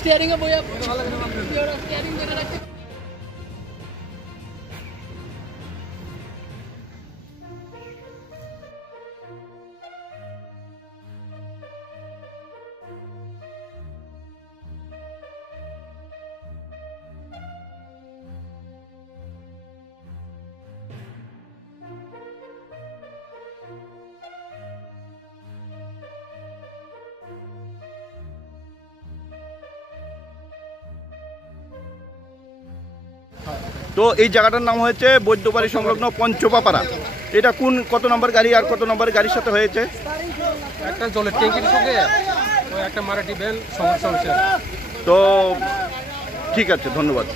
Steering এ বইয়া steering ধরে রাখতে। তো এই জায়গাটার নাম হয়েছে বৈদ্যবাড়ি সংলগ্ন পঞ্চপাপাড়া। এটা কত নম্বর গাড়ি আর কত নম্বর গাড়ির সাথে হয়েছে? একটা জলের ট্যাঙ্কির সঙ্গে ওই একটা মারাঠি ভ্যান সমস্যা হয়েছে। তো ঠিক আছে, ধন্যবাদ।